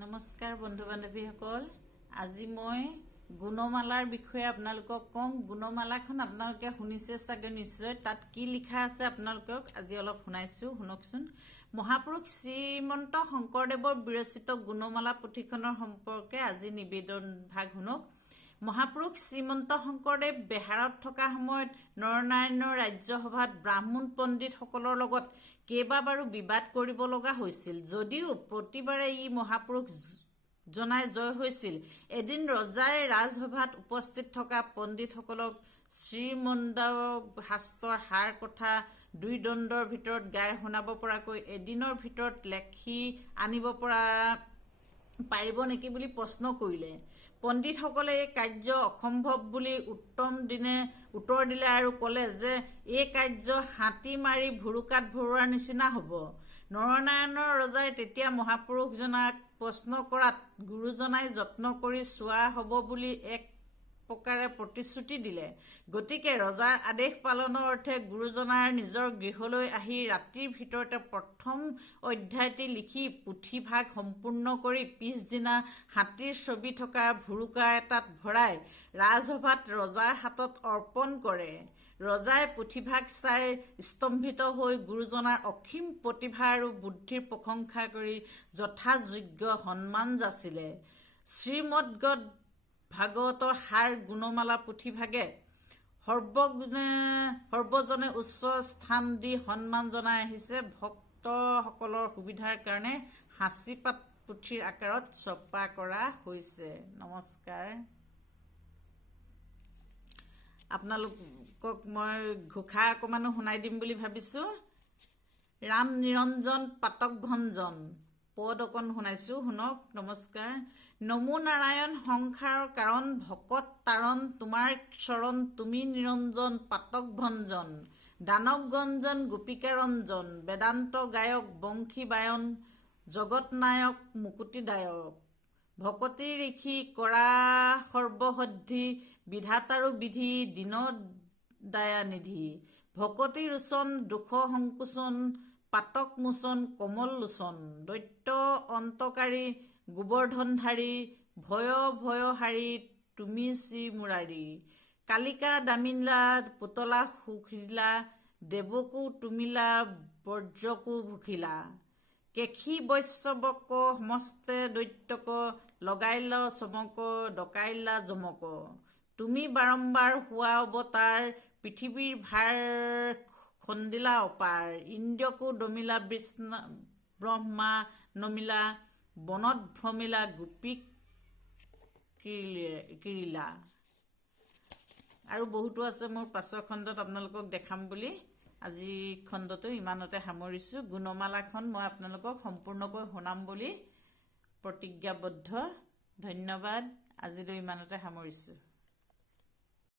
নমস্কাৰ বন্ধু বান্ধৱীসকল, আজি মই গুণমালাৰ বিষয়ে আপোনালোকক কম। গুণমালাখন আপোনালোকে শুনিছে চাগে নিশ্চয়। তাত কি লিখা আছে আপোনালোকক আজি অলপ শুনাইছো, শুনকচোন। মহাপুৰুষ শ্ৰীমন্ত শংকৰদেৱৰ বিৰচিত গুণমালা পুথিখনৰ সম্পৰ্কে আজি নিবেদন ভাগ শুনক। মহাপুৰুষ শ্ৰীমন্ত শংকৰদেৱ বেহাৰত থকা সময়ত নৰনাৰায়ণৰ ৰাজ্যসভাত ব্ৰাহ্মণ পণ্ডিতসকলৰ লগত কেইবাবাৰো বিবাদ কৰিব লগা হৈছিল। যদিও প্ৰতিবাৰে ই মহাপুৰুষ জনাই জয় হৈছিল, এদিন ৰজাই ৰাজসভাত উপস্থিত থকা পণ্ডিতসকলক শ্ৰীমন্দাশাস্ত্ৰৰ সাৰ কথা 2 দণ্ডৰ ভিতৰত গাই শুনাব পৰাকৈ এদিনৰ ভিতৰত লেখি আনিব পাৰিব নেকি বুলি প্ৰশ্ন কৰিলে। পণ্ডিতসকলে এই কাৰ্য অসম্ভৱ বুলি উত্তৰ দিলে আৰু ক'লে যে এই কাৰ্য হাতী মাৰি ভুৰুকাত ভৰোৱাৰ নিচিনা হ'ব। নৰনাৰায়ণৰ ৰজাই তেতিয়া মহাপুৰুষজনাক প্ৰশ্ন কৰাত গুৰুজনাই যত্ন কৰি চোৱা হ'ব বুলি এক প্ৰকাৰে প্ৰতিশ্ৰুতি দিলে। গতিকে ৰজাৰ আদেশ পালনৰ অৰ্থে গুৰুজনাৰ নিজৰ গৃহলৈ আহি ৰাতিৰ ভিতৰতে প্ৰথম অধ্যায়টি লিখি পুথিভাগ সম্পূৰ্ণ কৰি পিছদিনা হাতীৰ ছবি থকা ভুৰুকা এটাত ভৰাই ৰাজসভাত ৰজাৰ হাতত অৰ্পণ কৰে। ৰজাই পুথিভাগ চাই স্তম্ভিত হৈ গুৰুজনাৰ অসীম প্ৰতিভা আৰু বুদ্ধিৰ প্ৰশংসা কৰি যথাযোগ্য সন্মান যাচিলে। শ্ৰীমদ্গদ ভাগৱতৰ সাৰ গুণমালা পুথিভাগে সৰ্বজনে উচ্চ স্থান দি সন্মান জনাই আহিছে। ভক্তসকলৰ সুবিধাৰ কাৰণে সাঁচিপাত পুথিৰ আকাৰত ছপা কৰা হৈছে। নমস্কাৰ। আপোনালোকক মই ঘোষা অকণমানো শুনাই দিম বুলি ভাবিছো। ৰাম নিৰঞ্জন পাতক ভঞ্জন পদ অকণ শুনাইছো, শুনক। নমস্কাৰ। নমো নাৰায়ণ সংসাৰৰ কাৰণ, ভকত তাৰণ তোমাৰ চৰণ, তুমি নিৰঞ্জন পাতক ভঞ্জন, দানৱ গঞ্জন গোপিকা ৰঞ্জন, বেদান্ত গায়ক বংশী বায়ন, জগত নায়ক মুকুতিদায়ক, ভকতি ঋষি কৰা সৰ্বসদ্ধি, বিধাতাৰো বিধি দীন দয়ানিধি, ভকতি ৰোচন দুখ সংকোচন, পাতক মোচন কমল লোচন, দৈত্য অন্তকাৰী গোবৰ্ধনধাৰী, ভয়হাৰী তুমি শ্ৰী মুৰাৰী, কালিকা দামিলা পুতলা সুখিলা, দেৱকো তুমিলা বজ্ৰকো ভুখিলা, কেশী বৈষ্ণৱক সমস্তে দৈত্যক, লগাইলা চমক ডকাইলা জমক, তুমি বাৰম্বাৰ হোৱা অৱতাৰ, পৃথিৱীৰ ভাৰ খন্দিলা অপাৰ, ইন্দ্ৰকো দমিলা ব্ৰহ্মা নমিলা, বনত ভ্ৰমিলা গোপীক কিৰিলা। আৰু বহুতো আছে, মোৰ পাছৰ খণ্ডত আপোনালোকক দেখাম বুলি আজি খণ্ডটো ইমানতে সামৰিছো। গুণমালাখন মই আপোনালোকক সম্পূৰ্ণকৈ শুনাম বুলি প্ৰতিজ্ঞাবদ্ধ। ধন্যবাদ। আজিলৈ ইমানতে সামৰিছো।